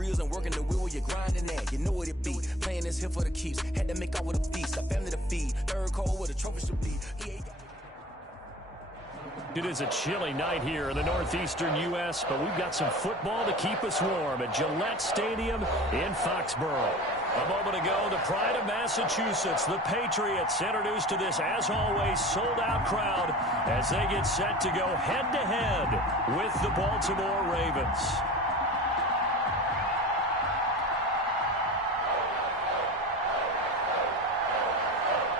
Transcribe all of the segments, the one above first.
drills and working the wheel where you're grinding at. You know what it be. Playing this here for the keeps. Had to make out with a feast. A family to feed. Third cold where the trophy should be. It is a chilly night here in the northeastern U.S., but we've got some football to keep us warm at Gillette Stadium in Foxborough. A moment ago, the pride of Massachusetts, the Patriots, introduced to this, as always, sold-out crowd as they get set to go head-to-head with the Baltimore Ravens.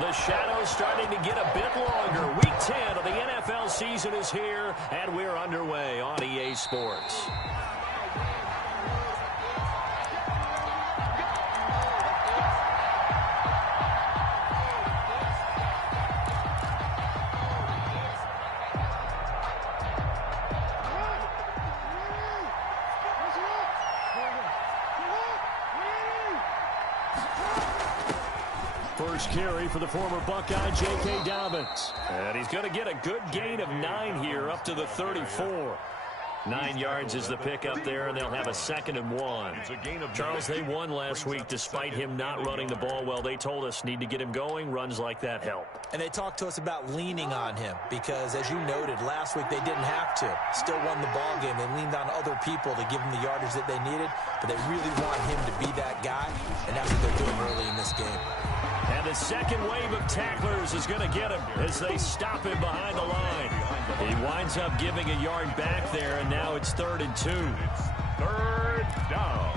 The shadow's starting to get a bit longer. Week 10 of the NFL season is here, and we're underway on EA Sports. First carry for the former Buckeye, J.K. Dobbins. And he's going to get a good gain of 9 here up to the 34. 9 yards is the pickup there, and they'll have a 2nd and 1. Charles, they won last week despite him not running the ball well. They told us need to get him going. Runs like that help. And they talked to us about leaning on him because, as you noted, last week they didn't have to. Still won the ball game. They leaned on other people to give him the yardage that they needed, but they really want him to be that guy, and that's what they're doing early in this game. And the second wave of tacklers is going to get him as they stop him behind the line. He winds up giving a yard back there, and now it's 3rd and 2. Third down.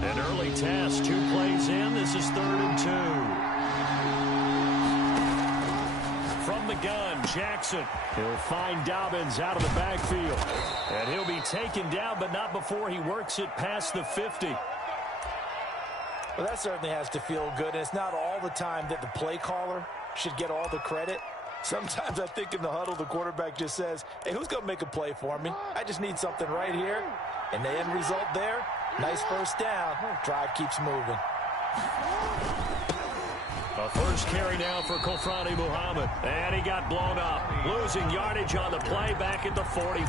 An early test, 2 plays in. This is 3rd and 2. From the gun, Jackson. He'll find Dobbins out of the backfield. And he'll be taken down, but not before he works it past the 50. Well, that certainly has to feel good, and it's not all the time that the play caller should get all the credit. Sometimes I think in the huddle, the quarterback just says, hey, who's going to make a play for me? I just need something right here. And the end result there, nice first down. Drive keeps moving. A first carry now for Kofrani Muhammad. And he got blown up. Losing yardage on the play back at the 44.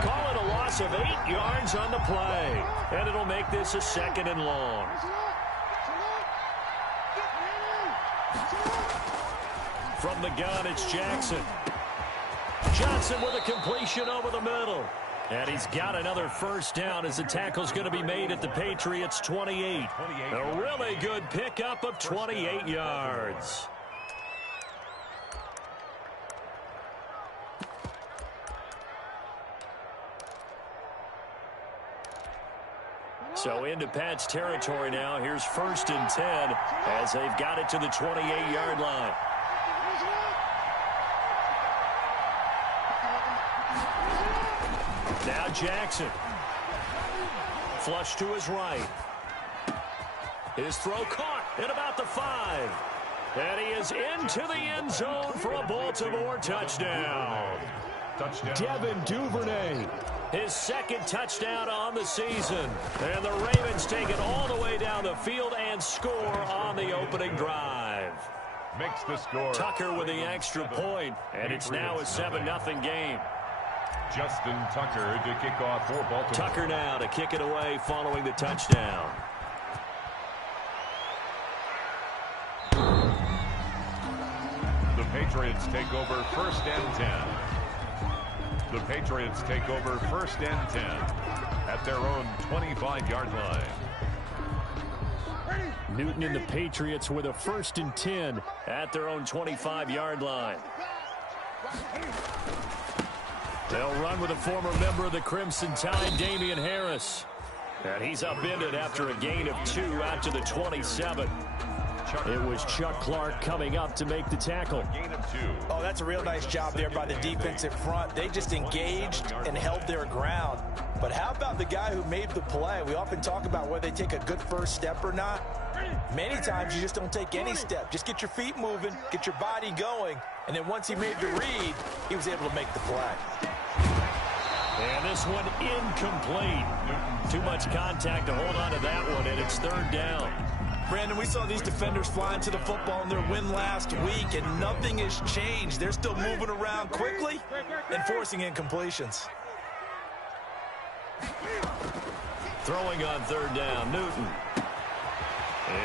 Call it a loss of 8 yards on the play. And it'll make this a 2nd and long. From the gun, it's Jackson. Johnson with a completion over the middle. And he's got another first down as the tackle's going to be made at the Patriots' 28. A really good pickup of 28 yards. So into Pat's territory now. Here's 1st and 10 as they've got it to the 28-yard line. Now Jackson. Flush to his right. His throw caught at about the 5. And he is into the end zone for a Baltimore touchdown. Devin Duvernay. His 2nd touchdown on the season. And the Ravens take it all the way down the field and score on the opening drive. Makes the score. Tucker with the extra point. And it's now a 7-0 game. Justin Tucker to kick off for Baltimore. Tucker now to kick it away following the touchdown. The Patriots take over 1st and 10. The Patriots take over 1st and 10 at their own 25-yard line. Newton and the Patriots with a 1st and 10 at their own 25-yard line. They'll run with a former member of the Crimson Tide, Damian Harris. And he's upended after a gain of 2 out to the 27. It was Chuck Clark coming up to make the tackle. Oh, that's a real nice job there by the defensive front. They just engaged and held their ground. But how about the guy who made the play? We often talk about whether they take a good first step or not. Many times you just don't take any step. Just get your feet moving, get your body going, and then once he made the read, he was able to make the play. And this one incomplete. Too much contact to hold on to that one, and it's 3rd down. Brandon, we saw these defenders flying to the football in their win last week, and nothing has changed. They're still moving around quickly and forcing incompletions. Throwing on third down, Newton.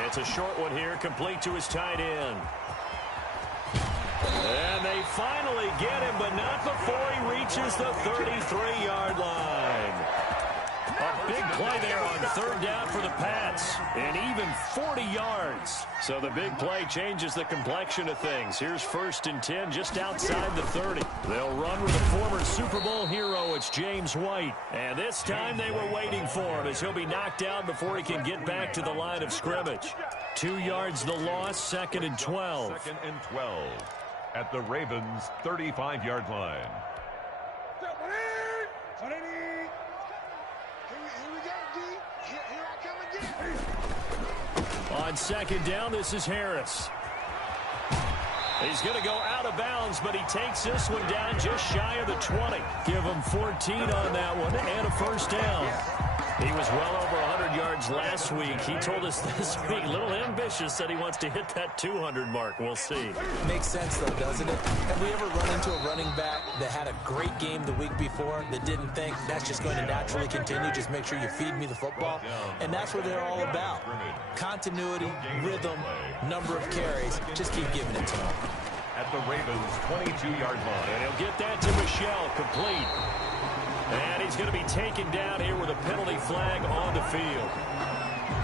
It's a short one here, complete to his tight end. And they finally get him, but not before he reaches the 33-yard line. A big play there on third down for the Pats, and even 40 yards. So the big play changes the complexion of things. Here's 1st and 10 just outside the 30. They'll run with a former Super Bowl hero. It's James White. And this time they were waiting for him as he'll be knocked down before he can get back to the line of scrimmage. 2 yards the loss, 2nd and 12. 2nd and 12 at the Ravens' 35-yard line. On 2nd down, this is Harris. He's going to go out of bounds, but he takes this one down just shy of the 20. Give him 14 on that one and a 1st down. He was well over 100 yards last week. He told us this week, a little ambitious, said he wants to hit that 200 mark. We'll see. Makes sense, though, doesn't it? Have we ever run into a running back that had a great game the week before that didn't think that's just going to naturally continue? Just make sure you feed me the football. And that's what they're all about. Continuity, rhythm, number of carries. Just keep giving it to them. At the Ravens' 22-yard line. And he'll get that to Michelle, complete. And he's going to be taken down here with a penalty flag on the field.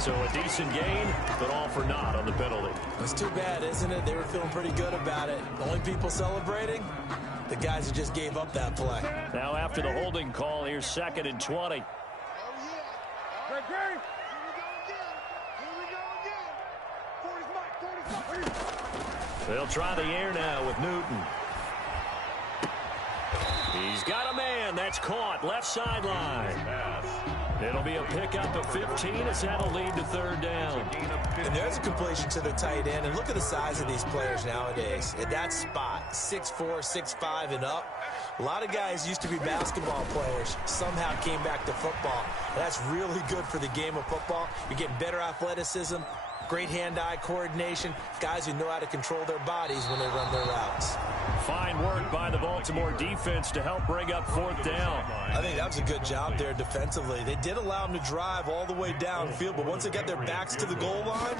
So a decent gain, but all for naught on the penalty. It's too bad, isn't it? They were feeling pretty good about it. The only people celebrating, the guys who just gave up that play. Now after the holding call, here's 2nd and 20. They'll try the air now with Newton. He's got a man. That's caught. Left sideline. It'll be a pickup of 15 as that'll lead to 3rd down. And there's a completion to the tight end. And look at the size of these players nowadays. At that spot, 6'4", 6'5", and up. A lot of guys used to be basketball players. Somehow came back to football. That's really good for the game of football. You're getting better athleticism, great hand-eye coordination, guys who know how to control their bodies when they run their routes. Fine work by the Baltimore defense to help bring up 4th down. I think that was a good job there defensively. They did allow them to drive all the way downfield, but once they got their backs to the goal line,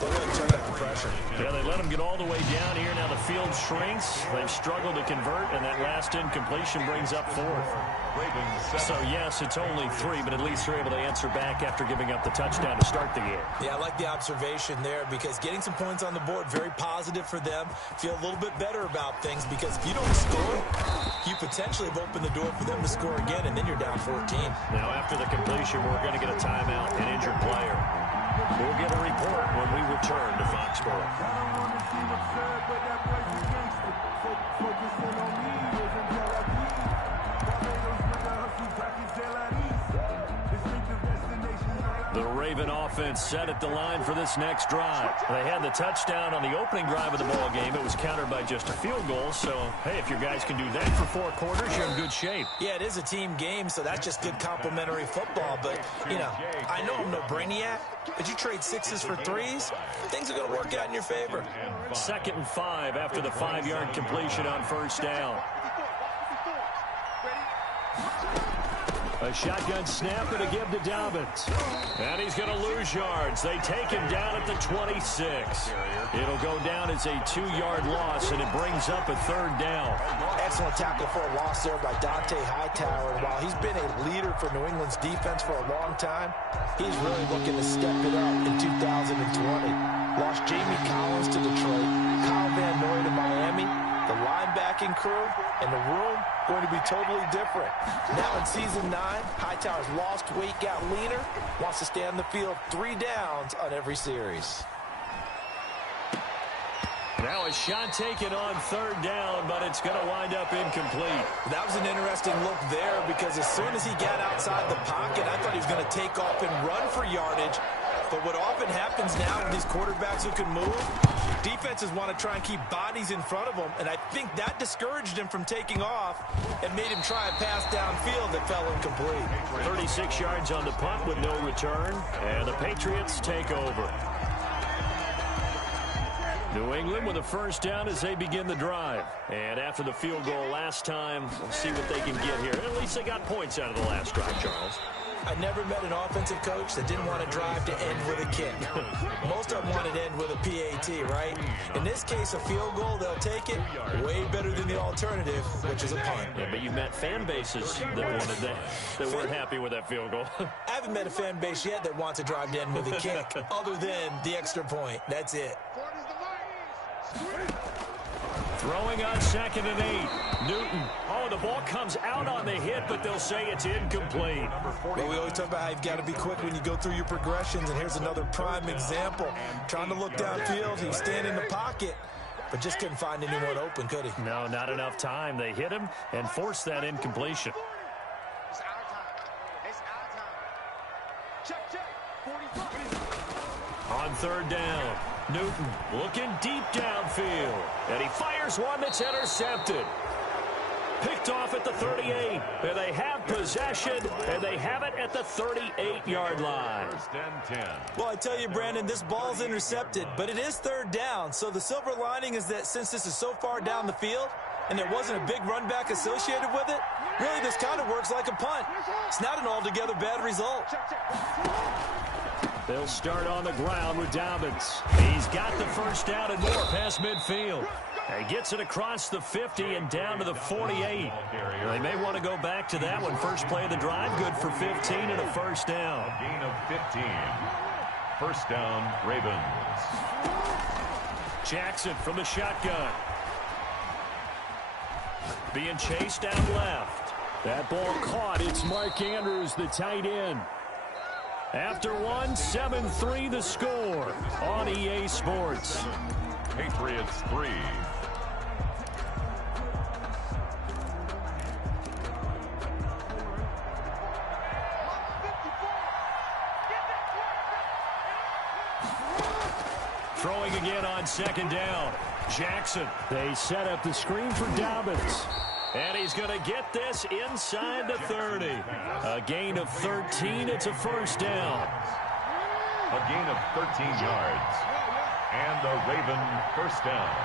they really turned up the pressure. Yeah, they let them get all the way down here. Now the field shrinks. They've struggled to convert, and that last incompletion brings up 4th. So, yes, it's only 3, but at least they're able to answer back after giving up the touchdown to start the game. Yeah, I like the observation there because getting some points on the board, very positive for them. Feel a little bit better about things because if you don't score, you potentially have opened the door for them to score again, and then you're down 14. Now, after the completion, we're going to get a timeout, an injured player. We'll get a report when we return to Foxborough. The Raven offense set at the line for this next drive. They had the touchdown on the opening drive of the ball game. It was countered by just a field goal. So, hey, if your guys can do that for 4 quarters, you're in good shape. Yeah, it is a team game, so that's just good complimentary football. But, you know, I know I'm no brainiac, but you trade 6s for 3s, things are going to work out in your favor. 2nd and 5 after the 5-yard completion on 1st down. A shotgun snap and a give to Dobbins. And he's going to lose yards. They take him down at the 26. It'll go down as a 2-yard loss, and it brings up a 3rd down. Excellent tackle for a loss there by Dante Hightower. And while he's been a leader for New England's defense for a long time, he's really looking to step it up in 2020. Lost Jamie Collins to Detroit, Kyle Van Noy to Miami. The linebacking crew and the room going to be totally different. Now in season 9, Hightower's lost weight, got leaner, wants to stay on the field 3 downs on every series. Now a shot taken on 3rd down, but it's going to wind up incomplete. That was an interesting look there because as soon as he got outside the pocket, I thought he was going to take off and run for yardage. But what often happens now with these quarterbacks who can move, defenses want to try and keep bodies in front of them, and I think that discouraged him from taking off and made him try a pass downfield that fell incomplete. 36 yards on the punt with no return, and the Patriots take over. New England with a 1st down as they begin the drive. And after the field goal last time, we'll see what they can get here. At least they got points out of the last drive, Charles. I never met an offensive coach that didn't want to drive to end with a kick. Most of them wanted to end with a PAT, right? In this case, a field goal, they'll take it. Way better than the alternative, which is a punt. Yeah, but you've met fan bases that wanted that weren't happy with that field goal. I haven't met a fan base yet that wants to drive to end with a kick, other than the extra point. That's it. Throwing on 2nd and 8. Newton. Oh, the ball comes out on the hit, but they'll say it's incomplete. Well, we always talk about how you've got to be quick when you go through your progressions, and here's another prime example. Trying to look downfield, he was standing in the pocket, but just couldn't find anyone open, could he? No, not enough time. They hit him and forced that incompletion. It's our time. Check. 45. On 3rd down, Newton looking deep downfield, and he fires one that's intercepted. Picked off at the 38, and they have possession, and they have it at the 38-yard line. 1st and 10. Well, I tell you, Brandon, this ball's intercepted, but it is 3rd down. So the silver lining is that since this is so far down the field and there wasn't a big run back associated with it, really this kind of works like a punt. It's not an altogether bad result. They'll start on the ground with Dobbins. He's got the 1st down and more past midfield. He gets it across the 50 and down to the 48. They may want to go back to that one. First play of the drive, good for 15 and a 1st down. A gain of 15. 1st down, Ravens. Jackson from the shotgun. Being chased out left. That ball caught. It's Mark Andrews, the tight end. After one, 7-3 the score on EA Sports. Patriots 3. Throwing again on 2nd down. Jackson. They set up the screen for Dobbins. And he's going to get this inside the 30. A gain of 13. It's a 1st down. A gain of 13 yards. And a Raven 1st down.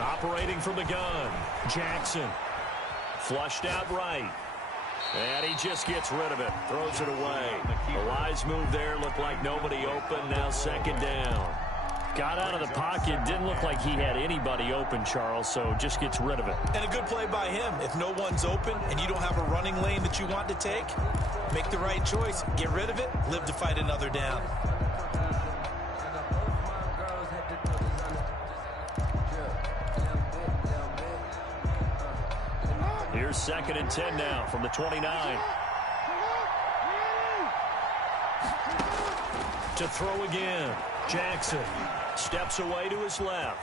Operating from the gun. Jackson. Flushed out right. And he just gets rid of it. Throws it away. A wise move there. Looked like nobody open. Now 2nd down. Got out of the pocket. Didn't look like he had anybody open, Charles, so just gets rid of it. And a good play by him. If no one's open and you don't have a running lane that you want to take, make the right choice. Get rid of it. Live to fight another down. Here's 2nd and 10 now from the 29. To throw again. Jackson steps away to his left.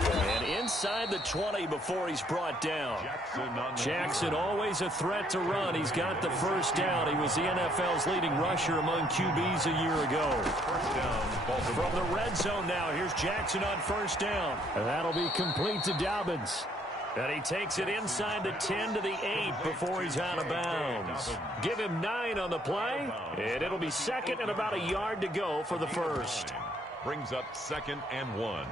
And inside the 20 before he's brought down. Jackson always a threat to run. He's got the 1st down. He was the NFL's leading rusher among QBs a year ago. 1st down. From the red zone now, here's Jackson on 1st down. And that'll be complete to Dobbins. And he takes it inside the 10 to the 8 before he's out of bounds. Give him 9 on the play, and it'll be 2nd and about a yard to go for the 1st. Brings up 2nd and 1.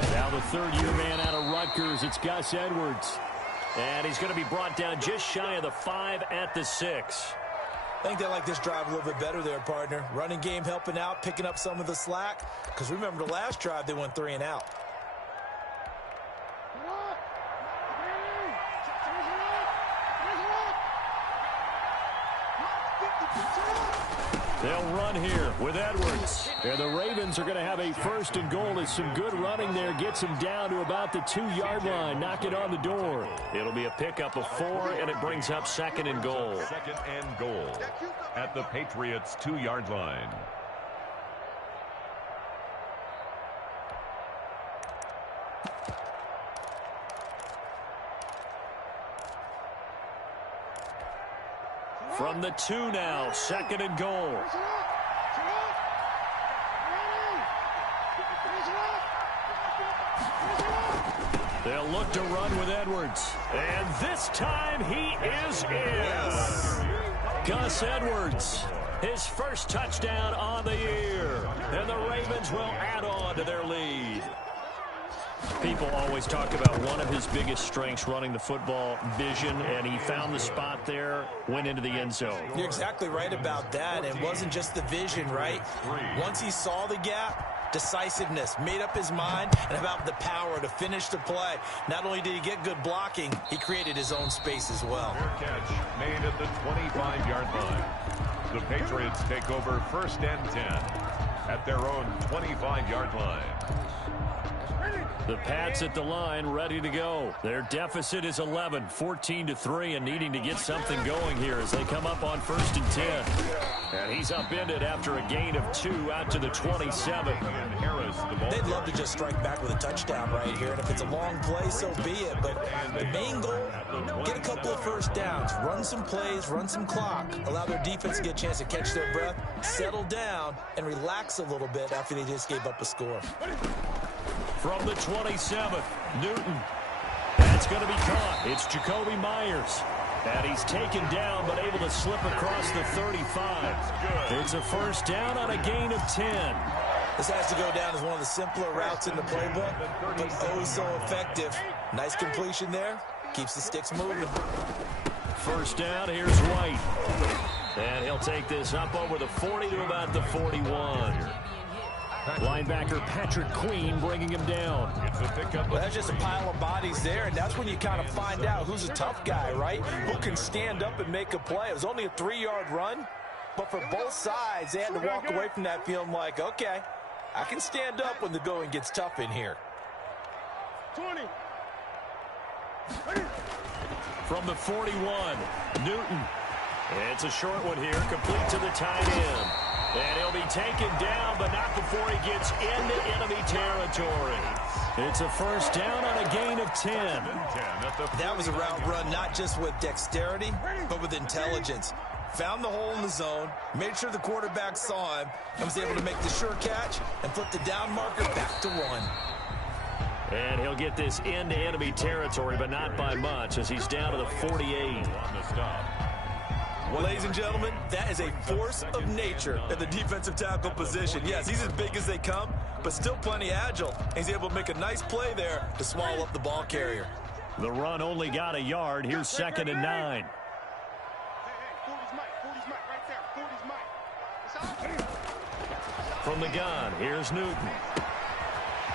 And now the 3rd-year man out of Rutgers, it's Gus Edwards. And he's going to be brought down just shy of the 5 at the 6. I think they like this drive a little bit better there, partner. Running game helping out, picking up some of the slack. Because remember, the last drive, they went 3 and out. They'll run here with Edwards. And the Ravens are going to have a 1st and goal. As some good running there gets him down to about the 2-yard line. Knock it on the door. It'll be a pickup of 4, and it brings up 2nd and goal. 2nd and goal at the Patriots' 2-yard line. From the 2 now, 2nd and goal. They'll look to run with Edwards. And this time he is in. Gus Edwards his first touchdown on the year. And the Ravens will add on to their lead. People always talk about one of his biggest strengths, running the football, vision, and he found the spot there, went into the end zone. You're exactly right about that. It wasn't just the vision, right? Once he saw the gap, decisiveness, made up his mind, and about the power to finish the play. Not only did he get good blocking, he created his own space as well. Fair catch made at the 25-yard line. The Patriots take over 1st and 10 at their own 25-yard line. The Pats at the line, ready to go. Their deficit is 11, 14-3, and needing to get something going here as they come up on 1st and 10. And he's upended after a gain of 2 out to the 27. They'd love to just strike back with a touchdown right here, and if it's a long play, so be it. But the main goal, get a couple of first downs, run some plays, run some clock, allow their defense to get a chance to catch their breath, settle down, and relax a little bit after they just gave up a score. From the 27th, Newton. That's going to be caught. It's Jacoby Myers. And he's taken down, but able to slip across the 35. It's a first down on a gain of 10. This has to go down as one of the simpler routes in the playbook, but oh so effective. Nice completion there. Keeps the sticks moving. First down, here's White. And he'll take this up over the 40 to about the 41. Linebacker Patrick Queen bringing him down. Well, that's just a pile of bodies there, and that's when you kind of find out who's a tough guy, right? Who can stand up and make a play. It was only a 3-yard run, but for both sides, they had to walk away from that feeling like, okay, I can stand up when the going gets tough in here. 20. From the 41, Newton. It's a short one here, complete to the tight end. And he'll be taken down, but not before he gets into enemy territory. It's a first down on a gain of 10. That was a route run not just with dexterity, but with intelligence. Found the hole in the zone, made sure the quarterback saw him, and was able to make the sure catch and flip the down marker back to 1. And he'll get this into enemy territory, but not by much as he's down to the 48. On the stop. Well, ladies and gentlemen, that is a force of nature at the defensive tackle position. Yes, he's as big as they come, but still plenty agile. He's able to make a nice play there to swallow up the ball carrier. The run only got a yard. Here's 2nd and 9. From the gun, here's Newton.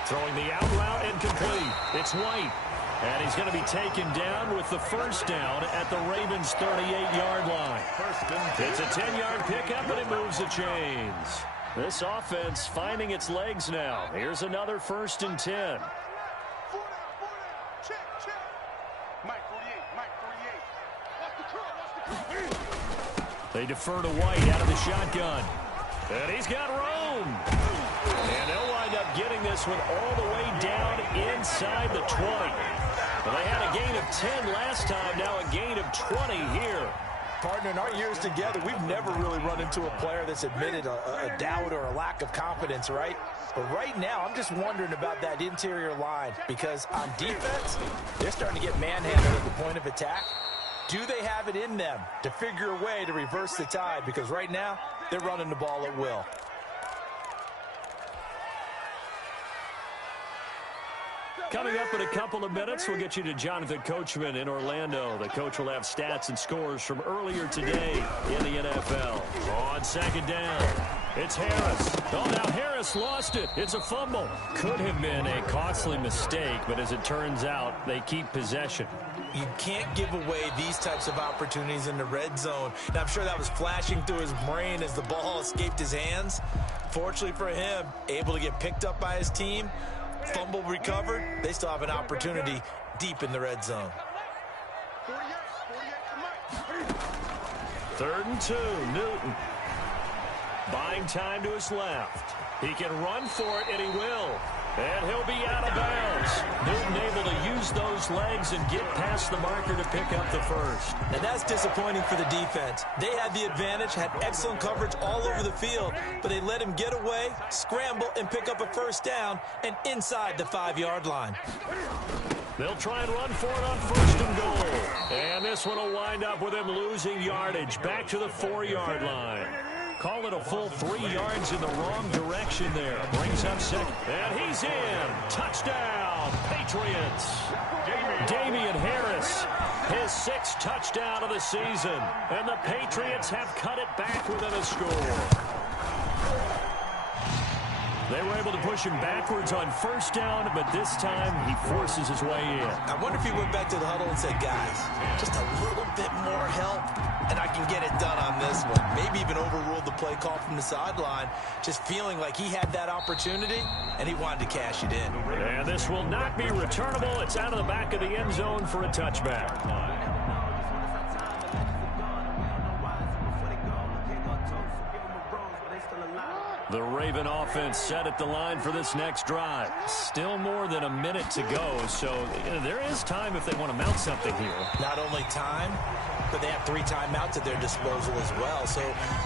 Throwing the out route incomplete. It's White. And he's going to be taken down with the first down at the Ravens' 38-yard line. It's a 10-yard pickup, and it moves the chains. This offense finding its legs now. Here's another 1st and 10. Check. Mike 48. They defer to White out of the shotgun. And he's got room. And they'll wind up getting this one all the way down inside the 20. Well, they had a gain of 10 last time, now a gain of 20 here. Partner, in our years together, we've never really run into a player that's admitted a doubt or a lack of confidence, right? But right now, I'm just wondering about that interior line because on defense, they're starting to get manhandled at the point of attack. Do they have it in them to figure a way to reverse the tide? Because right now, they're running the ball at will. Coming up in a couple of minutes, we'll get you to Jonathan Coachman in Orlando. The coach will have stats and scores from earlier today in the NFL. On 2nd down, it's Harris. Oh, now Harris lost it. It's a fumble. Could have been a costly mistake, but as it turns out, they keep possession. You can't give away these types of opportunities in the red zone. And I'm sure that was flashing through his brain as the ball escaped his hands. Fortunately for him, able to get picked up by his team. Fumble recovered. They still have an opportunity deep in the red zone. 3rd and 2, Newton. Buying time to his left. He can run for it, and he will. And he'll be out of bounds. Newton able to use those legs and get past the marker to pick up the first. And that's disappointing for the defense. They had the advantage, had excellent coverage all over the field, but they let him get away, scramble, and pick up a first down, and inside the 5-yard line. They'll try and run for it on 1st and goal. And this one will wind up with him losing yardage back to the 4-yard line. Call it a full 3 yards in the wrong direction there. Brings up second. And he's in. Touchdown, Patriots. Damian Harris, his 6th touchdown of the season. And the Patriots have cut it back within a score. They were able to push him backwards on first down, but this time he forces his way in. I wonder if he went back to the huddle and said, guys, just a little bit more help, and I can get it done on this one. Maybe even overruled the play call from the sideline, just feeling like he had that opportunity, and he wanted to cash it in. And this will not be returnable. It's out of the back of the end zone for a touchback. The Raven offense set at the line for this next drive. Still more than a minute to go, so there is time if they want to mount something here. Not only time, but they have 3 timeouts at their disposal as well, so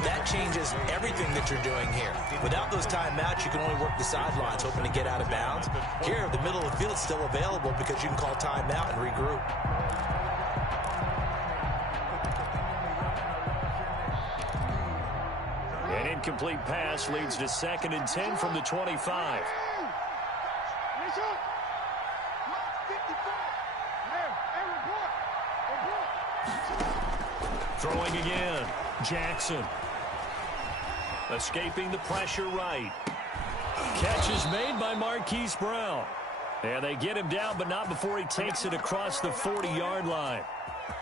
that changes everything that you're doing here. Without those timeouts, you can only work the sidelines, hoping to get out of bounds. Here, the middle of the field is still available because you can call timeout and regroup. An incomplete pass leads to 2nd and 10 from the 25. Throwing again. Jackson. Escaping the pressure right. Catch is made by Marquise Brown. And they get him down, but not before he takes it across the 40-yard line.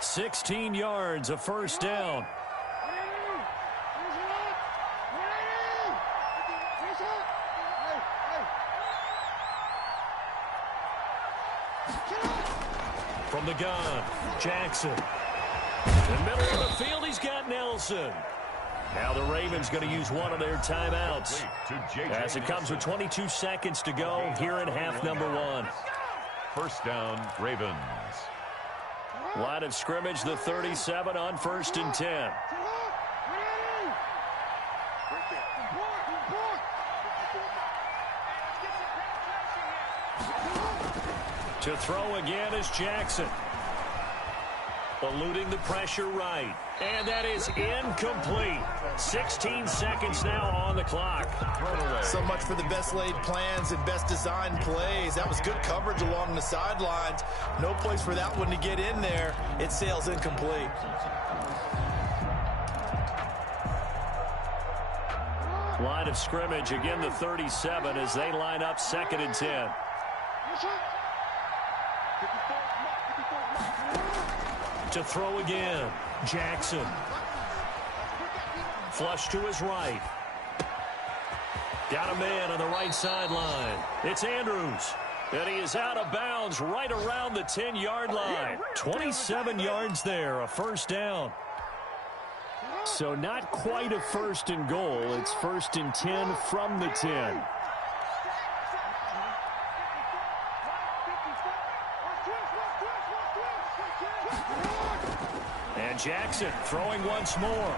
16 yards, a first down. From the gun, Jackson. In the middle of the field, he's got Nelson. Now the Ravens going to use one of their timeouts as it comes with 22 seconds to go here in half number 1. First down, Ravens. Line of scrimmage, the 37 on 1st and 10. To throw again is Jackson. Eluding the pressure right. And that is incomplete. 16 seconds now on the clock. So much for the best laid plans and best designed plays. That was good coverage along the sidelines. No place for that one to get in there. It sails incomplete. Line of scrimmage, again the 37 as they line up 2nd and 10. To throw again, Jackson. Flush to his right. Got a man on the right sideline. It's Andrews. And he is out of bounds right around the 10-yard line. 27 yards there, a first down. So not quite a 1st and goal. It's 1st and 10 from the 10. And Jackson throwing once more.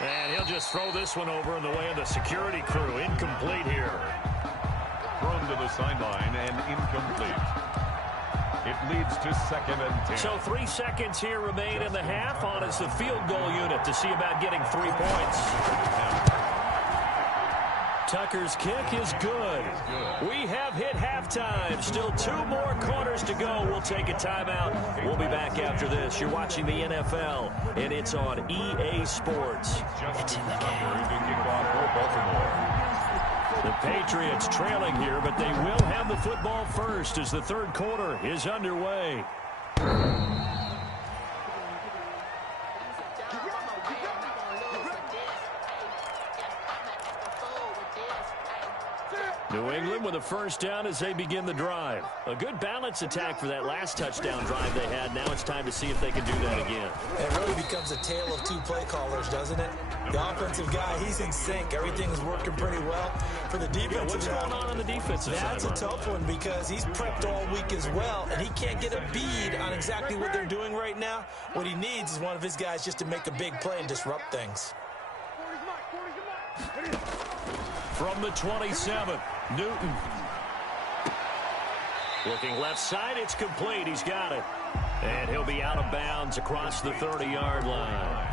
And he'll just throw this one over in the way of the security crew. Incomplete here. Thrown to the sideline and incomplete. It leads to 2nd and 10. So 3 seconds here remain in the half on as the field goal unit to see about getting 3 points. Tucker's kick is good. We have hit halftime. Still 2 more quarters to go. We'll take a timeout. We'll be back after this. You're watching the NFL, and it's on EA Sports. It's in the game. The Patriots trailing here, but they will have the football first as the 3rd quarter is underway. New England with a first down as they begin the drive. A good balance attack for that last touchdown drive they had. Now it's time to see if they can do that again. It really becomes a tale of 2 play callers, doesn't it? The offensive guy, he's in sync. Everything's working pretty well. For the defensive guy, what's going on the defensive side? That's a tough one because he's prepped all week as well, and he can't get a bead on exactly what they're doing right now. What he needs is one of his guys just to make a big play and disrupt things. From the 27, Newton. Looking left side, it's complete. He's got it. And he'll be out of bounds across the 30-yard line.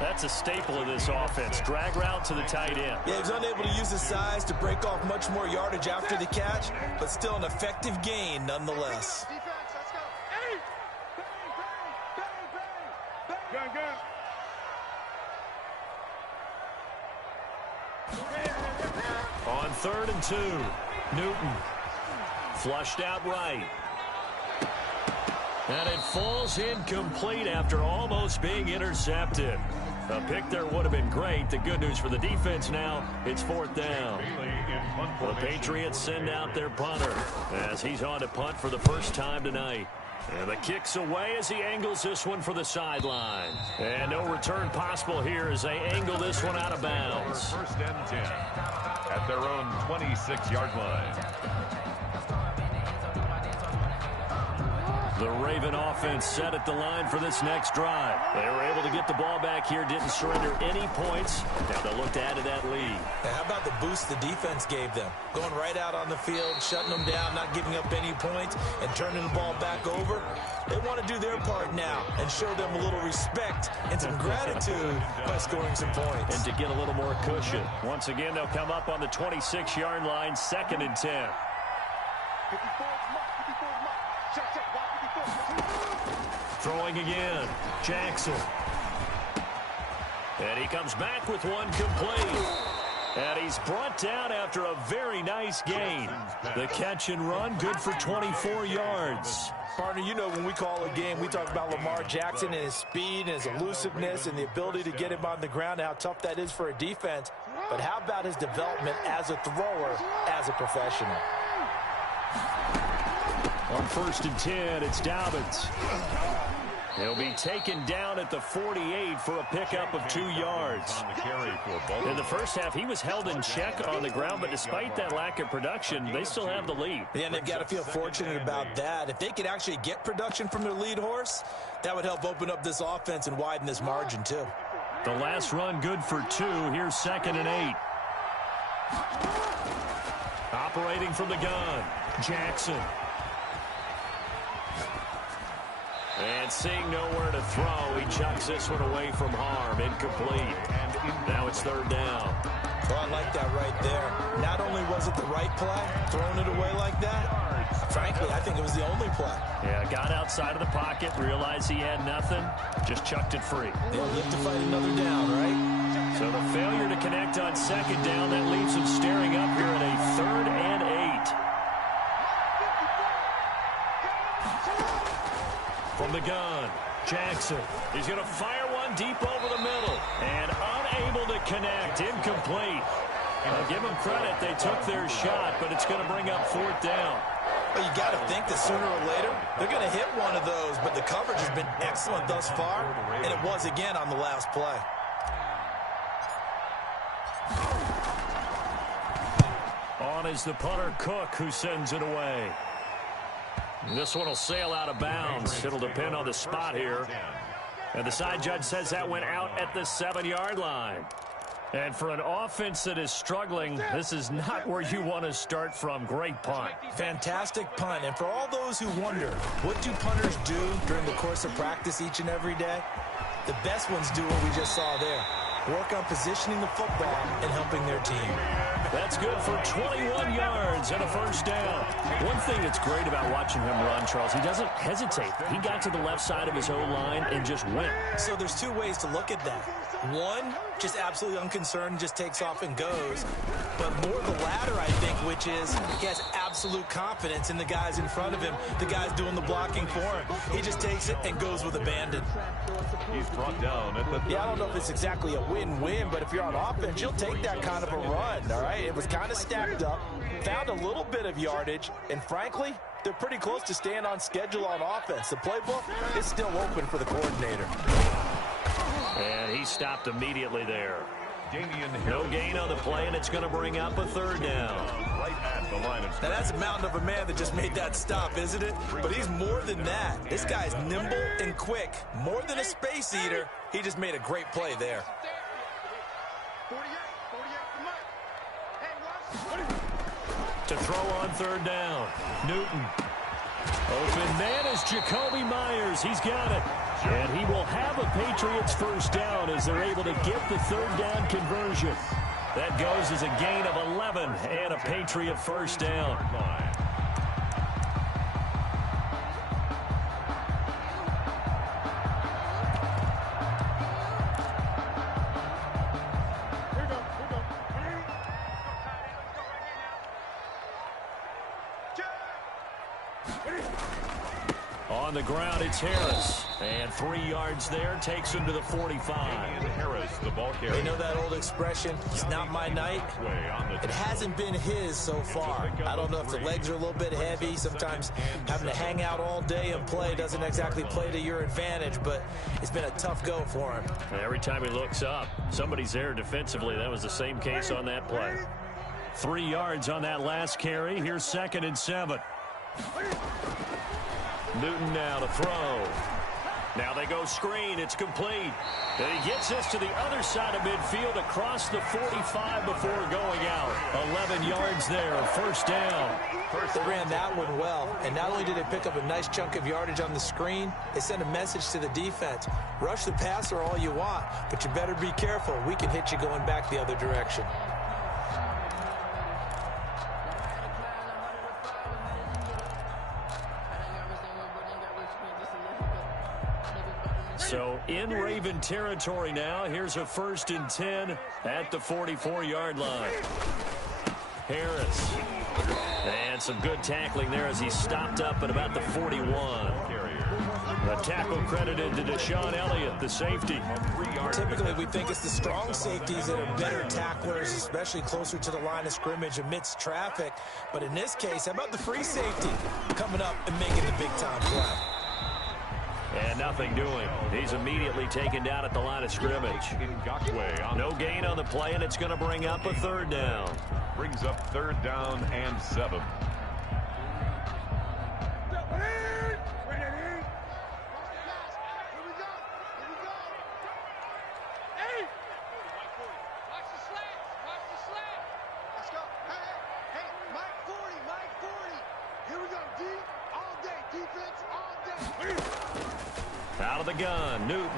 That's a staple of this offense. Drag route to the tight end. Yeah, he was unable to use his size to break off much more yardage after the catch, but still an effective gain nonetheless. On 3rd and 2, Newton flushed out right. And it falls incomplete after almost being intercepted. A pick there would have been great. The good news for the defense now, it's 4th down. The Patriots send out their punter as he's on to punt for the first time tonight. And the kick's away as he angles this one for the sideline. And no return possible here as they angle this one out of bounds. 1st and 10 at their own 26-yard line. The Raven offense set at the line for this next drive. They were able to get the ball back here, didn't surrender any points. Now they'll look to add to that lead. Now, how about the boost the defense gave them? Going right out on the field, shutting them down, not giving up any points, and turning the ball back over. They want to do their part now and show them a little respect and some gratitude by scoring some points. And to get a little more cushion. Once again, they'll come up on the 26-yard line, 2nd and 10. Throwing again, Jackson. And he comes back with one complete. And he's brought down after a very nice gain. The catch and run, good for 24 yards. Partner, you know when we call a game, we talk about Lamar Jackson and his speed and his elusiveness and the ability to get him on the ground and how tough that is for a defense. But how about his development as a thrower, as a professional? On 1st and 10, it's Dobbins. He'll be taken down at the 48 for a pickup of 2 yards. In the first half, he was held in check on the ground, but despite that lack of production, they still have the lead. Yeah, and they've got to feel fortunate about that. If they could actually get production from their lead horse, that would help open up this offense and widen this margin, too. The last run good for 2. Here's 2nd and 8. Operating from the gun, Jackson. And seeing nowhere to throw, he chucks this one away from harm. Incomplete. Now it's 3rd down. Well, I like that right there. Not only was it the right play, throwing it away like that, frankly, I think it was the only play. Yeah, got outside of the pocket, realized he had nothing, just chucked it free. They'll live to fight another down, right? So the failure to connect on 2nd down, that leaves him staring up here at a 3rd and 8. From the gun, Jackson. He's going to fire one deep over the middle. And unable to connect. Incomplete. I'll give them credit. They took their shot, but it's going to bring up 4th down. Well, you got to think that sooner or later, they're going to hit one of those. But the coverage has been excellent thus far. And it was again on the last play. On is the punter, Cook, who sends it away. This one will sail out of bounds. It'll depend on the spot here. And the side judge says that went out at the 7-yard line. And for an offense that is struggling, this is not where you want to start from. Great punt. Fantastic punt. And for all those who wonder, what do punters do during the course of practice each and every day? The best ones do what we just saw there. Work on positioning the football and helping their team. That's good for 21 yards and a 1st down. One thing that's great about watching him run, Charles, he doesn't hesitate. He got to the left side of his O-line and just went. So there's 2 ways to look at that. One, just absolutely unconcerned, just takes off and goes. But more the latter, I think, which is he has absolute confidence in the guys in front of him, the guys doing the blocking for him. He just takes it and goes with abandon. He's brought down at the 30. Yeah, I don't know if it's exactly a win-win, but if you're on offense, you'll take that kind of a run, all right? It was kind of stacked up, found a little bit of yardage, and frankly, they're pretty close to staying on schedule on offense. The playbook is still open for the coordinator. And he stopped immediately there. No gain on the play, and it's going to bring up a 3rd down. Right at the line of scrimmage. Now, that's a mountain of a man that just made that stop, isn't it? But he's more than that. This guy's nimble and quick. More than a space eater, he just made a great play there. To throw on 3rd down, Newton. Open man is Jacoby Myers. He's got it. And he will have a Patriots first down as they're able to get the third down conversion. That goes as a gain of 11 and a Patriot first down. On the ground, it's Harris. And 3 yards there takes him to the 45. Harris, the ball carrier. You know that old expression, it's not my night? It hasn't been his so far. I don't know if the legs are a little bit heavy. Sometimes having to hang out all day and play doesn't exactly play to your advantage, but it's been a tough go for him. Every time he looks up, somebody's there defensively. That was the same case on that play. 3 yards on that last carry. Here's 2nd and 7. Newton now to throw. Now they go screen. It's complete. And he gets this to the other side of midfield across the 45 before going out. 11 yards there. First down. They ran that one well. And not only did they pick up a nice chunk of yardage on the screen, they sent a message to the defense. Rush the passer all you want, but you better be careful. We can hit you going back the other direction. So in Raven territory now. Here's a 1st and 10 at the 44-yard line. Harris. And some good tackling there as he stopped up at about the 41. A tackle credited to Deshaun Elliott, the safety. Typically, we think it's the strong safeties that are better tacklers, especially closer to the line of scrimmage amidst traffic. But in this case, how about the free safety coming up and making the big-time play? And nothing doing. He's immediately taken down at the line of scrimmage. No gain on the play, and it's going to bring up a 3rd down. Brings up 3rd down and 7. Out of the gun, Newton.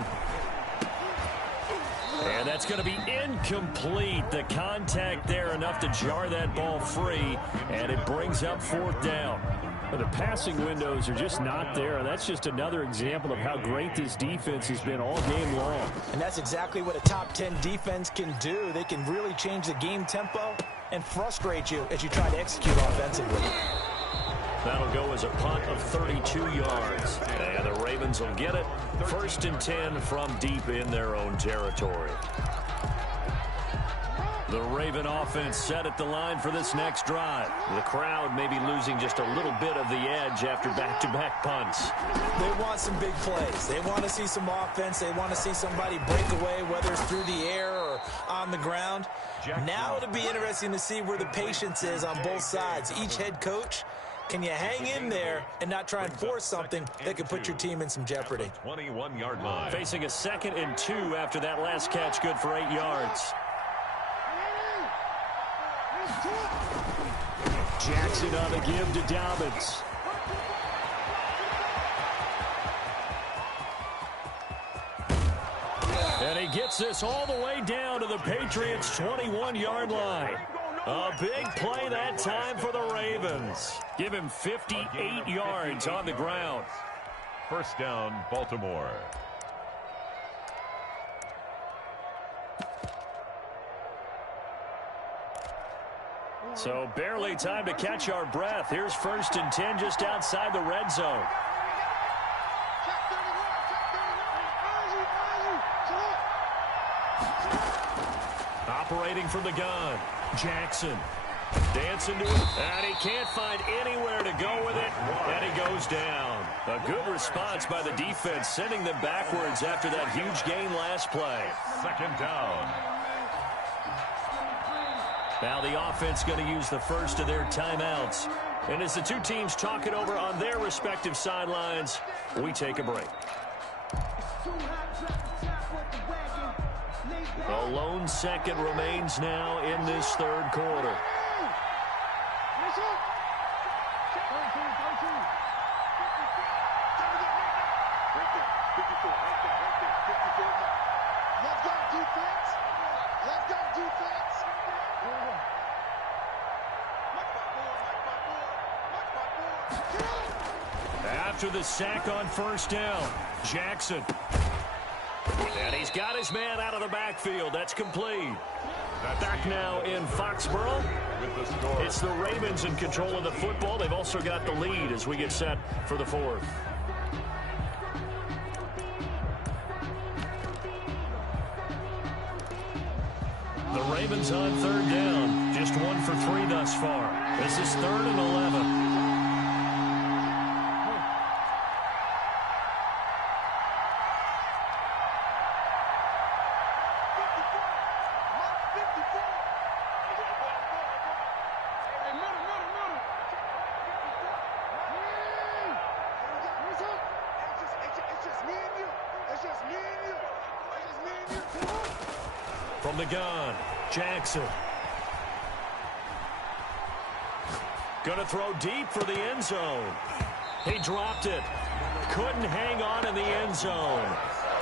And that's going to be incomplete. The contact there enough to jar that ball free, and it brings up 4th down. The passing windows are just not there, and that's just another example of how great this defense has been all game long. And that's exactly what a top 10 defense can do. They can really change the game tempo and frustrate you as you try to execute offensively. That'll go as a punt of 32 yards. And the Ravens will get it. 1st and 10 from deep in their own territory. The Raven offense set at the line for this next drive. The crowd may be losing just a little bit of the edge after back-to-back punts. They want some big plays. They want to see some offense. They want to see somebody break away, whether it's through the air or on the ground. Now it'll be interesting to see where the patience is on both sides. Each head coach, can you hang in there and not try and force something that could put your team in some jeopardy? 21-yard line. Facing a 2nd and 2 after that last catch, good for 8 yards. Jackson on the give to Dobbins. And he gets this all the way down to the Patriots' 21-yard line. A big play that time for the Ravens. Give him 58 yards on the ground. 1st down, Baltimore. So barely time to catch our breath. Here's 1st and 10 just outside the red zone. Operating from the gun, Jackson. Dancing to it, and he can't find anywhere to go with it, and he goes down. A good response by the defense, sending them backwards after that huge gain last play. 2nd down. Now the offense going to use the first of their timeouts. And as the two teams talk it over on their respective sidelines, we take a break. A lone second remains now in this 3rd quarter. After the sack on first down, Jackson. And he's got his man out of the backfield. That's complete. Back now in Foxborough. It's the Ravens in control of the football. They've also got the lead as we get set for the fourth. The Ravens on third down. Just 1 for 3 thus far. This is 3rd and 11. From the gun, Jackson. Going to throw deep for the end zone. He dropped it. Couldn't hang on in the end zone.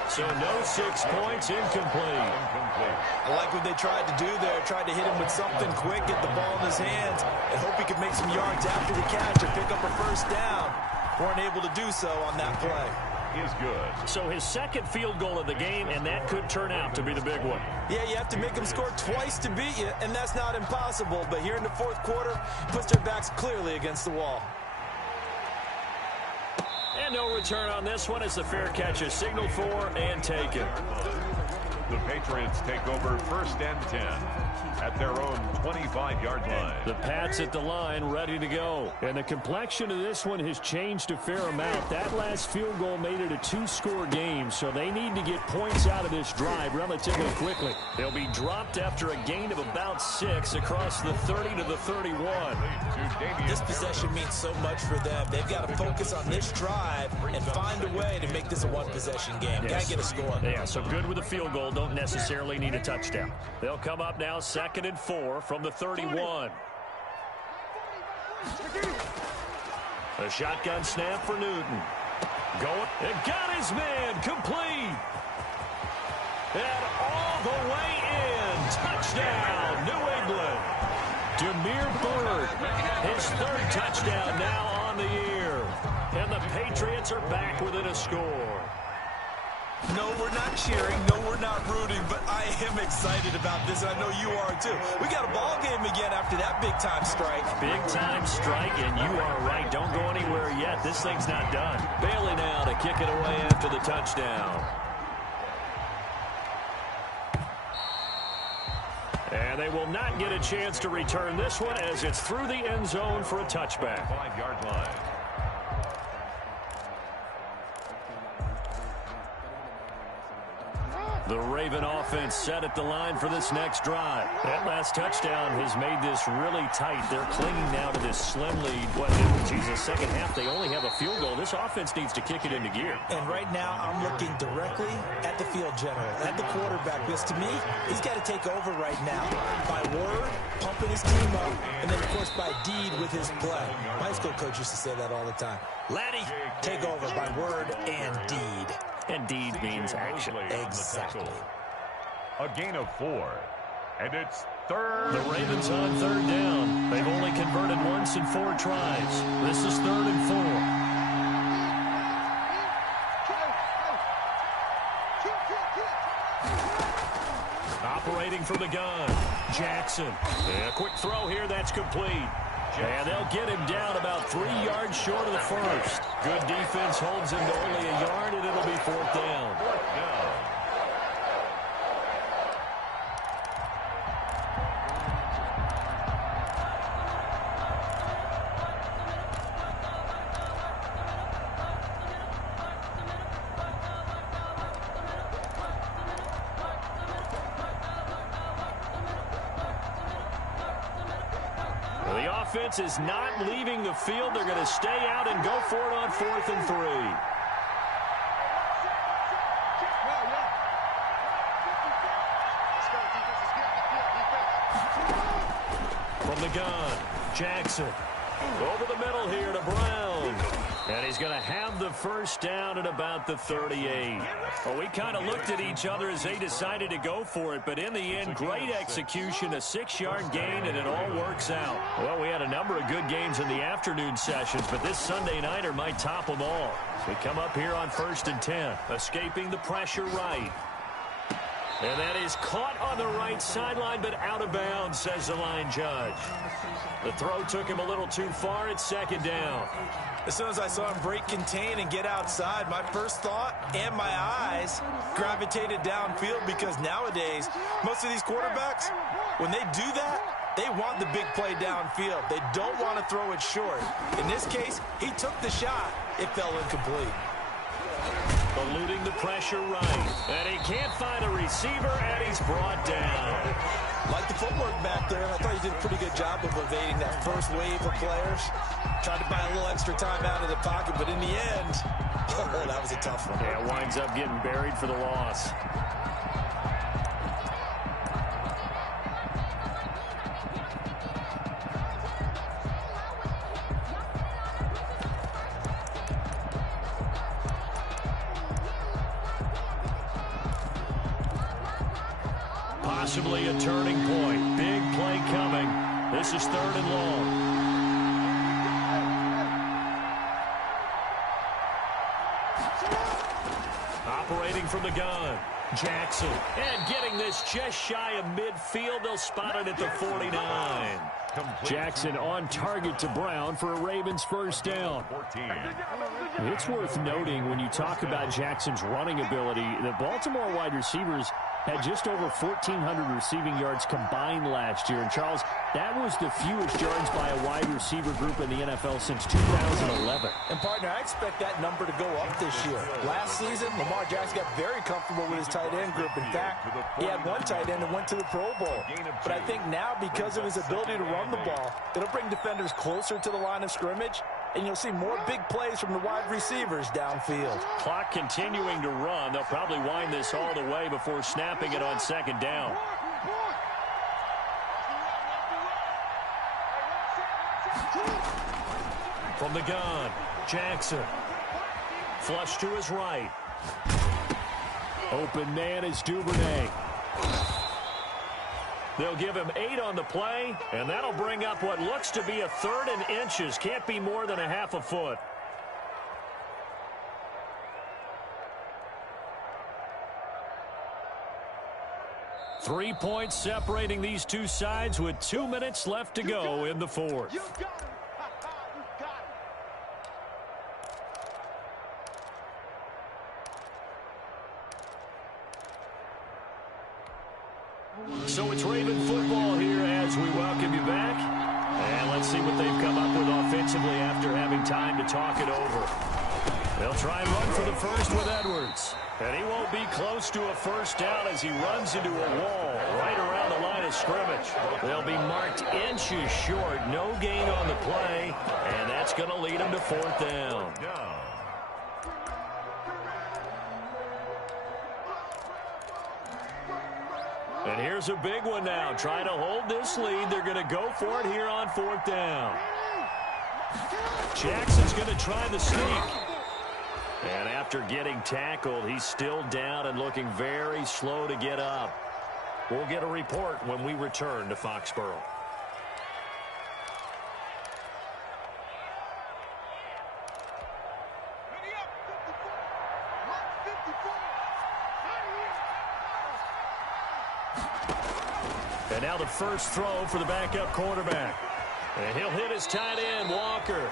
So no 6 points, incomplete. I like what they tried to do there. Tried to hit him with something quick, get the ball in his hands, and hope he could make some yards after the catch and pick up a first down. Weren't able to do so on that play. Is good. So his second field goal of the game, and that could turn out to be the big one. Yeah, you have to make them score twice to beat you, and that's not impossible. But here in the fourth quarter, puts their backs clearly against the wall. And no return on this one as the fair catch is signaled for and taken. The Patriots take over 1st and 10 at their own 25-yard line. The Pats at the line, ready to go. And the complexion of this one has changed a fair amount. That last field goal made it a 2-score game, so they need to get points out of this drive relatively quickly. They'll be dropped after a gain of about 6 across the 30 to the 31. This possession means so much for them. They've got to focus on this drive and find a way to make this a one-possession game. Yes. Got to get a score. Yeah, so good with a field goal. Don't necessarily need a touchdown. They'll come up now 2nd and 4 from the 31. A shotgun snap for Newton. Going and got his man complete. And all the way in. Touchdown, New England. Demir Bird, his 3rd touchdown now on the year. And the Patriots are back within a score. No, we're not cheering. No, we're not rooting, but I am excited about this, and I know you are too. We got a ball game again after that big-time strike. Big-time strike, and you are right. Don't go anywhere yet. This thing's not done. Bailey now to kick it away after the touchdown. And they will not get a chance to return this one as it's through the end zone for a touchback. 5-yard line. The Raven offense set at the line for this next drive. That last touchdown has made this really tight. They're clinging now to this slim lead. What, Jesus, second half, they only have a field goal. This offense needs to kick it into gear. And right now, I'm looking directly at the field general, at the quarterback, because to me, he's got to take over right now. By word, pumping his team up, and then, of course, by deed with his play. My high school coach used to say that all the time. Laddie, take over by word and deed. And deed means action. Exactly. A gain of 4. And it's 3rd. The Ravens on 3rd down. They've only converted once in 4 tries. This is 3rd and 4. Operating from the gun, Jackson. And a quick throw here, that's complete. And they'll get him down about 3 yards short of the first. Good defense holds him to only a yard, and it'll be 4th down. The offense is not leaving the field. They're going to stay out and go for it on 4th and 3. From the gun, Jackson. Over the middle here to Brown. And he's going to have the first down at about the 38. Well, we kind of looked at each other as they decided to go for it, but in the end, great execution, a 6-yard gain, and it all works out. Well, we had a number of good games in the afternoon sessions, but this Sunday nighter might top them all. So we come up here on 1st and 10, escaping the pressure right. And that is caught on the right sideline, but out of bounds, says the line judge. The throw took him a little too far. It's 2nd down. As soon as I saw him break contain and get outside, my first thought and my eyes gravitated downfield, because nowadays, most of these quarterbacks, when they do that, they want the big play downfield. They don't want to throw it short. In this case, he took the shot. It fell incomplete. Eluding the pressure right. And he can't find a receiver, and he's brought down. Like the footwork back there, and I thought he did a pretty good job of evading that first wave of players. Tried to buy a little extra time out of the pocket, but in the end, that was a tough one. Yeah, winds up getting buried for the loss. Possibly a turning point. Big play coming. This is 3rd and long. Operating from the gun. Jackson. And getting this just shy of midfield. They'll spot it at the 49. Jackson on target to Brown for a Ravens first down. It's worth noting when you talk about Jackson's running ability, the Baltimore wide receivers had just over 1,400 receiving yards combined last year. And, Charles, that was the fewest yards by a wide receiver group in the NFL since 2011. And, partner, I expect that number to go up this year. Last season, Lamar Jackson got very comfortable with his tight end group. In fact, he had one tight end that went to the Pro Bowl. But I think now, because of his ability to run the ball, it'll bring defenders closer to the line of scrimmage, and you'll see more big plays from the wide receivers downfield. Clock continuing to run. They'll probably wind this all the way before snapping it on 2nd down. From the gun, Jackson. Flush to his right. Open man is Duvernay. They'll give him 8 on the play, and that'll bring up what looks to be a 3rd and inches. Can't be more than a half a foot. Three points separating these two sides with 2 minutes left to go in the 4th. So it's Raven football here as we welcome you back. And let's see what they've come up with offensively after having time to talk it over. They'll try and run for the first with Edwards. And he won't be close to a first down as he runs into a wall right around the line of scrimmage. They'll be marked inches short. No gain on the play. And that's going to lead him to 4th down. And here's a big one now. Trying to hold this lead. They're going to go for it here on 4th down. Jackson's going to try the sneak. And after getting tackled, he's still down and looking very slow to get up. We'll get a report when we return to Foxborough. And now the first throw for the backup quarterback. And he'll hit his tight end, Walker.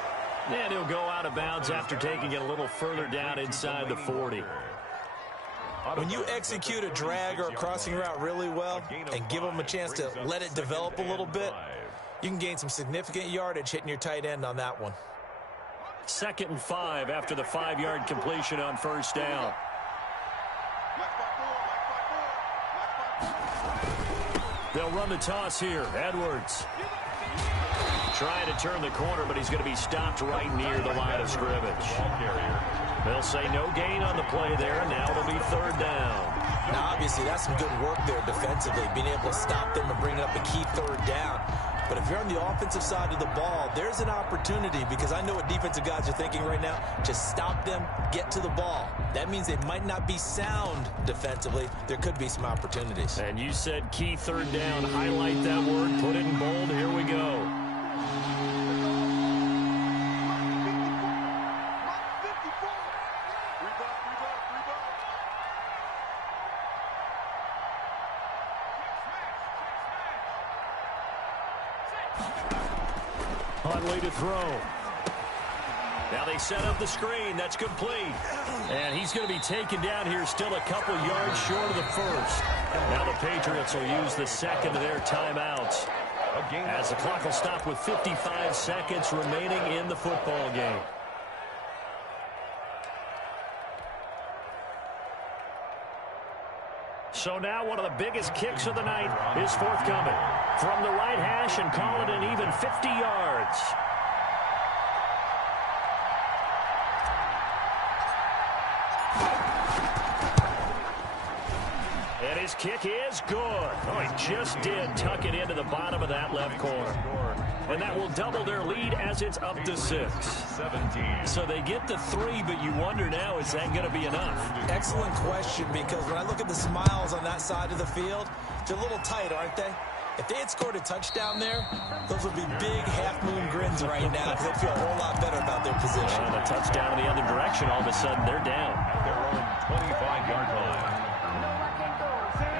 And he'll go out of bounds after taking it a little further down inside the 40. When you execute a drag or a crossing route really well and give them a chance to let it develop a little bit, you can gain some significant yardage hitting your tight end on that one. 2nd and 5 after the 5-yard completion on first down. They'll run the toss here. Edwards trying to turn the corner, but he's going to be stopped right near the line of scrimmage. They'll say no gain on the play there, and now it'll be 3rd down. Now, obviously, that's some good work there defensively, being able to stop them and bring up a key 3rd down. But if you're on the offensive side of the ball, there's an opportunity, because I know what defensive guys are thinking right now. Just stop them, get to the ball. That means they might not be sound defensively. There could be some opportunities. And you said key third down. Highlight that word, put it in bold. Here we go. Huntley to throw. Now they set up the screen. That's complete. And he's going to be taken down here, still a couple yards short of the first. Now the Patriots will use the second of their timeouts, as the clock will stop with 55 seconds remaining in the football game. So now one of the biggest kicks of the night is forthcoming from the right hash, and call it an even 50 yards. And his kick is good. Oh, he just did tuck it into the bottom of that left corner. And that will double their lead as it's up to 6. 17. So they get the 3, but you wonder now, is that going to be enough? Excellent question, because when I look at the smiles on that side of the field, they're a little tight, aren't they? If they had scored a touchdown there, those would be big half-moon grins right now, because they feel a whole lot better about their position. And a touchdown in the other direction, all of a sudden they're down. At their own 25-yard line.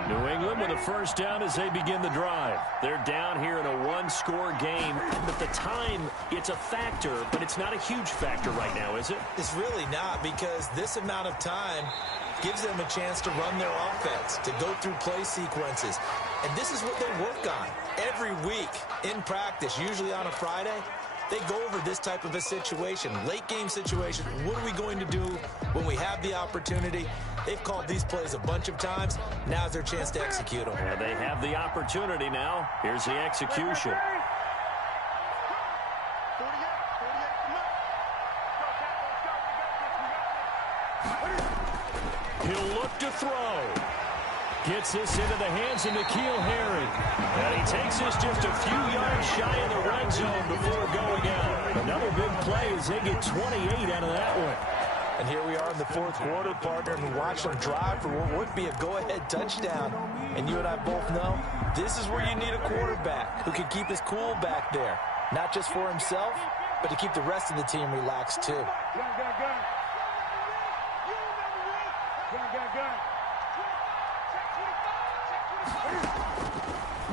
New England with a first down as they begin the drive. They're down here in a one-score game, but the time, it's a factor, but it's not a huge factor right now, is it? It's really not, because this amount of time gives them a chance to run their offense, to go through play sequences. And this is what they work on every week in practice, usually on a Friday. They go over this type of a situation, late game situation. What are we going to do when we have the opportunity? They've called these plays a bunch of times. Now's their chance to execute them. Yeah, they have the opportunity now. Here's the execution. He'll look to throw. Gets this into the hands of N'Keal Harry. And he takes this just a few yards shy of the red zone before going out. Another big play as they get 28 out of that one. And here we are in the fourth quarter, partner, and we watch them drive for what would be a go-ahead touchdown. And you and I both know this is where you need a quarterback who can keep his cool back there. Not just for himself, but to keep the rest of the team relaxed too.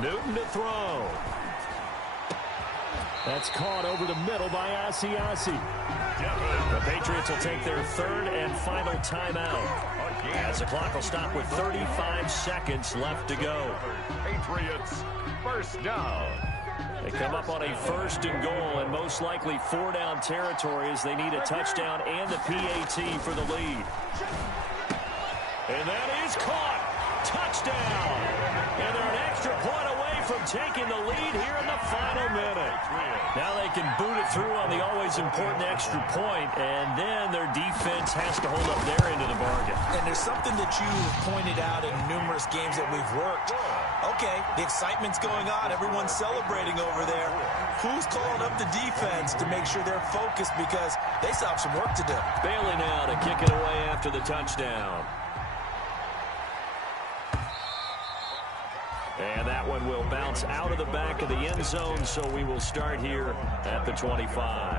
Newton to throw. That's caught over the middle by Asiasi. The Patriots will take their third and final timeout, as the clock will stop with 35 seconds left to go. Patriots first down. They come up on a first and goal, and most likely 4-down territory, as they need a touchdown and the PAT for the lead. And that is caught. Touchdown. And they're an extra point away from taking the lead here in the final minute. Now they can boot it through on the always important extra point, and then their defense has to hold up their end of the bargain. And there's something that you've pointed out in numerous games that we've worked. Okay, the excitement's going on. Everyone's celebrating over there. Who's calling up the defense to make sure they're focused, because they still have some work to do? Bailey now to kick it away after the touchdown. And that one will bounce out of the back of the end zone, so we will start here at the 25.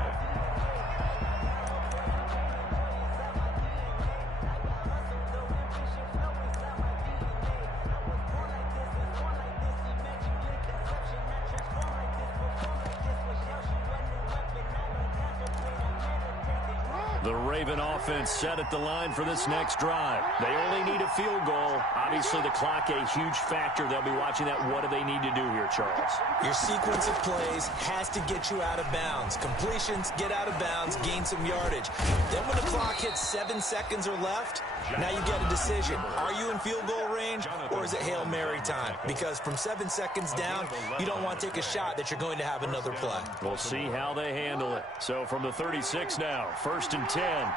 The Raven offense set at the line for this next drive. They only need a field goal. Obviously, the clock a huge factor. They'll be watching that. What do they need to do here, Charles? Your sequence of plays has to get you out of bounds. Completions, get out of bounds, gain some yardage. Then when the clock hits 7 seconds or left, now you get a decision. Are you in field goal range, or is it Hail Mary time? Because from 7 seconds down, you don't want to take a shot that you're going to have another play. We'll see how they handle it. So from the 36 now, 1st and 10.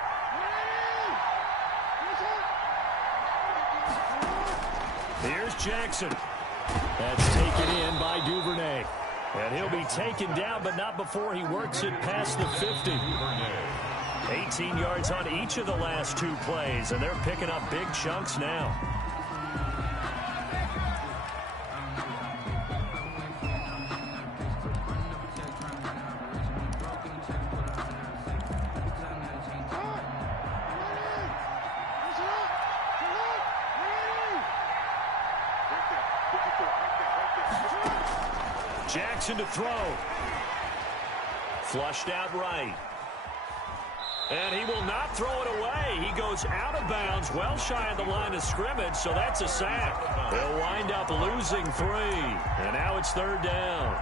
Here's Jackson. That's taken in by Duvernay. And he'll be taken down, but not before he works it past the 50. 18 yards on each of the last 2 plays, and they're picking up big chunks now. Jackson to throw. Flushed out right. And he will not throw it away. He goes out of bounds, well shy of the line of scrimmage, so that's a sack. They'll wind up losing 3. And now it's 3rd down.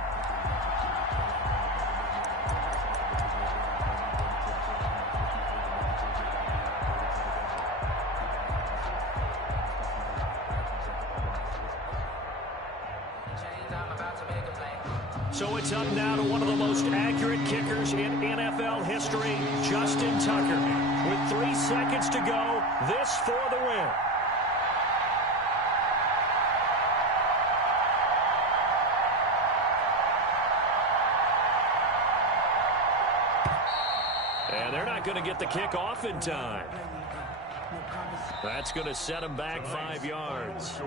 So it's up now to one of the most accurate kickers in NFL history, Justin Tucker. With 3 seconds to go, this for the win. And they're not going to get the kick off in time. That's going to set him back 5 yards.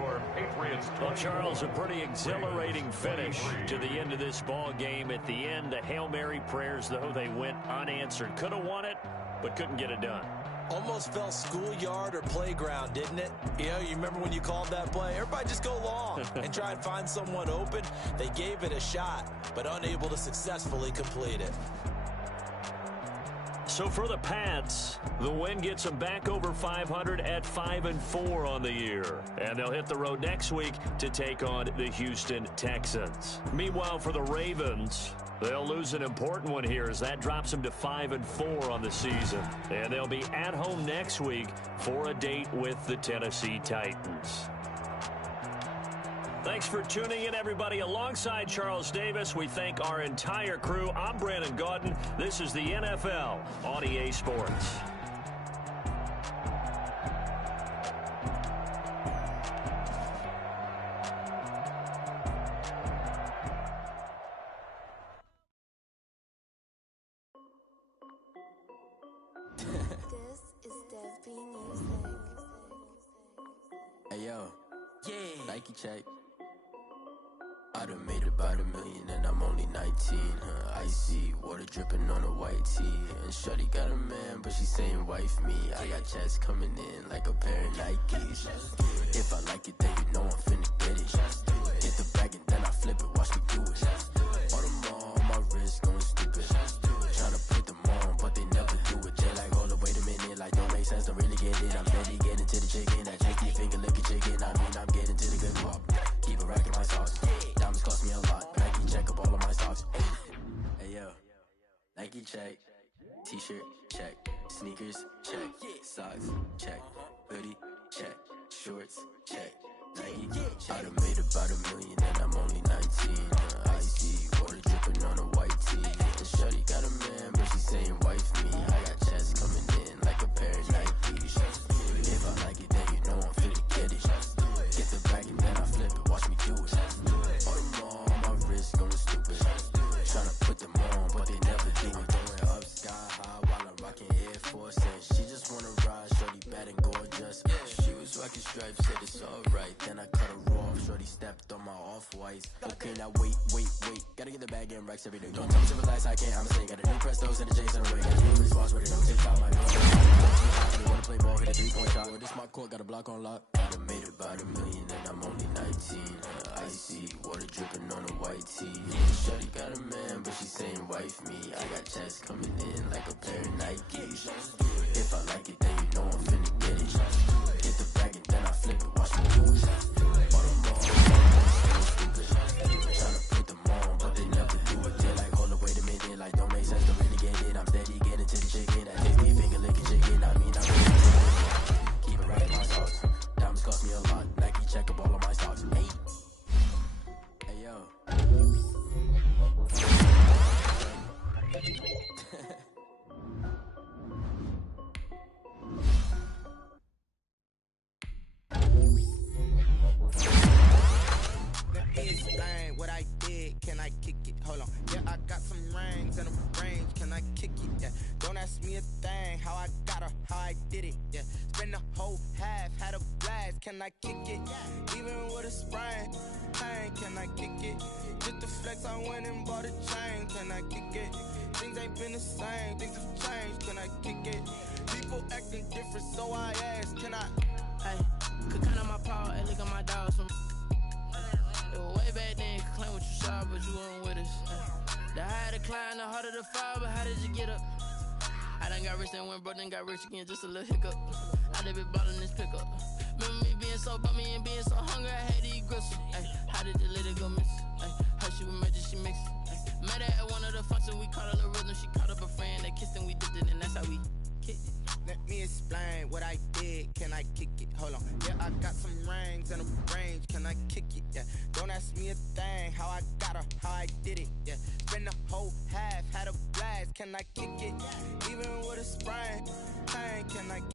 Well, Charles, a pretty exhilarating finish to the end of this ball game. At the end, the Hail Mary prayers, though, they went unanswered. Could have won it, but couldn't get it done. Almost felt schoolyard or playground, didn't it? You know, you remember when you called that play? Everybody just go long and try and find someone open. They gave it a shot, but unable to successfully complete it. So for the Pats, the win gets them back over 500 at 5-4 on the year. And they'll hit the road next week to take on the Houston Texans. Meanwhile, for the Ravens, they'll lose an important one here as that drops them to 5-4 on the season. And they'll be at home next week for a date with the Tennessee Titans. Thanks for tuning in, everybody. Alongside Charles Davis, we thank our entire crew. I'm Brandon Gaudin. This is the NFL on EA Sports. This is Dev B Music. Hey yo, yeah, Nike check. I done made about $1 million and I'm only 19. Icy water dripping on a white tee. And shorty got a man, but she saying wife me. I got checks coming in like a pair of Nikes. If I like it, then you know I'm finna get it. Hit the bag and then I flip it, watch me do it. All on my wrist going stupid. Tryna put them on, but they never do it. They like, hold up, wait a minute, like don't make sense, don't really get it. I'm steady getting to the chicken, that tricky finger licking chicken. I mean, I'm getting to the good pop. Keep a rack in my socks. Diamonds cost me a lot. Nike check up all of my socks. Hey yo, Nike check. T-shirt check. Sneakers check. Socks check. Hoodie check. Shorts check. Nike. I done made about $1 million and I'm only 19. Icy water dripping on a white tee. And shorty got a man, but she saying wife me. I got checks coming in like a pair of Nikes. If I like it, then you know I'm finna get it. Get the bag and then I flip it, watch me do it. All on my wrist going stupid. Tryna put them on, but they never do it. Going up sky high while I'm rocking Air Force. And she just wanna ride, shorty bad and gorgeous. She was rocking stripes, said it's alright. Then I cut her off, shorty stepped on my off-whites. Okay, now wait. Gotta get the bag and racks every day. Don't tell me to relax, I can't, I'm saying. Got a new Prestos and a J's and a way. Got a new response, ready, don't take out my nose. I wanna play ball, hit a 3-point shot. With this my court, got a block on lock. I done made about $1 million and I'm only 19. Icy water dripping on a white tee. Shorty got a man, but she saying wife me. I got checks coming in like a pair of Nikes. If I like it, then you know I'm finna get it. Hit the bag and then I flip it, watch me do it. All them all, stupid. Tryna put them on, but they never do it. They're like, hold up, wait a minute, like don't make sense, don't really get it. I'm steady getting to the chicken, that tasty finger licking chicken. I mean, I'm really keep it right in my socks. Diamonds cost me a lot. Nike check up all of my socks. Hey yo. I did, can I kick it? Hold on, yeah, I got some rings and a range, can I kick it? Yeah, don't ask me a thing, how I got her, how I did it. Yeah, spend the whole half, had a blast, can I kick it? Even with a sprain, pain, can I kick it? Just the flex, I went and bought a chain, can I kick it? Things ain't been the same, things have changed, can I kick it? People acting different, so I asked, can I? Hey, could count on my paw, and look at my dogs from. It was way back then, could claim what you saw, but you weren't with us. The higher the climb, the harder the fall, but how did you get up? I done got rich and went broke, then got rich again, just a little hiccup. I done been ballin' this pickup. Remember me being so bummy and being so hungry, I had to eat gristle. Ay, how did the lady go miss? Ay, how she was magic, she mixed. Met her at one of the functions, we caught a little rhythm, she caught up a friend, they kissed and we dipped it, and that's how we kicked it. Let me explain what I did, can I kick it? Hold on, yeah, I got some rings and a range, can I kick it? Yeah, don't ask me a thing, how I got her, how I did it. Yeah, spend the whole half, had a blast, can I kick it? Even with a sprain, pain, can I